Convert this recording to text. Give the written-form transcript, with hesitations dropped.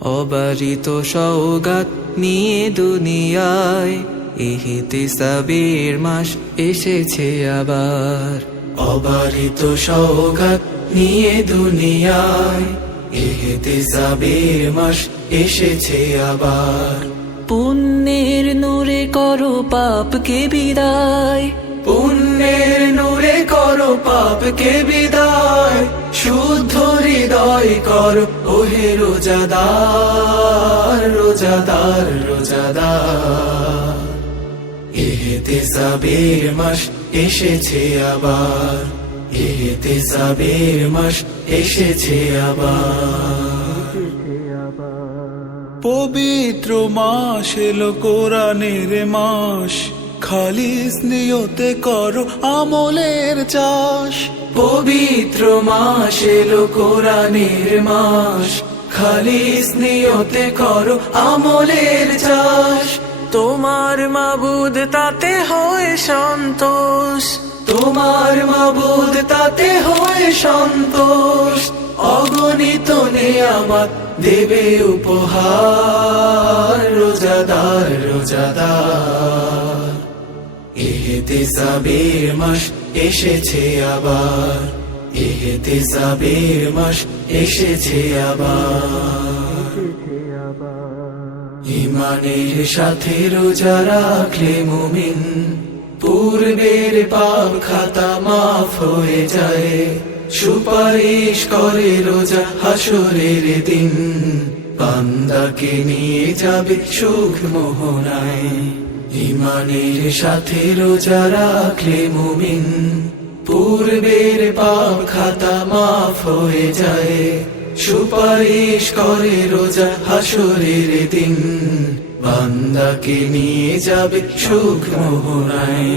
অবারিত সওগাত নিয়ে দুনিয়ায় ইহতিসাবের মাস এসেছে আবার। অবারিত সওগাত নিয়ে দুনিয়ায় ইহতিসাবের মাস এসেছে আবার। পুণ্যের নূরে করো পাপকে বিদায়, পুণ্যের নূরে করো পাপকে বিদায়। শুদ্ধ হৃদয় করো ওহে রোজাদার, রোজাদার, রোজাদার। ইহতিসাবের মাস এসেছে আবার, ইহতিসাবের মাস এসেছে আবার। পবিত্র মাস এলো কোরআনের মাস, খালিস নিয়তে করো আমলের চাষ। পবিত্র মাস এলো কোরআনের মাস, খালিস নিয়তে করো আমলের চাষ। তোমার মাবুদ তাতে হয় সন্তোষ, তোমার মাবুদ তাতে হয় সন্তোষ। অগণিত নিয়ামত দেবে উপহার, রোজাদার, রোজাদার। ইহতিসাবের মাস এসেছে আবার, ইহতিসাবের মাস এসেছে আবার। ঈমানের সাথে রোজা রাখলে মুমিন, পূর্বের পাপ খাতা মাফ হয়ে যায়। সুপারিশ করে রোজা হাসরের দিন, বান্দাকে নিয়ে যাবে সুখ মোহনায়। ঈমানের সাথে রোজা রাখলে মুমিন, পূর্বের পাপ খাতা মাফ হয়ে যায়। সুপারিশ করে রোজা হাসরের দিন, বান্দাকে নিয়ে যাবে সুখ মোহনায়।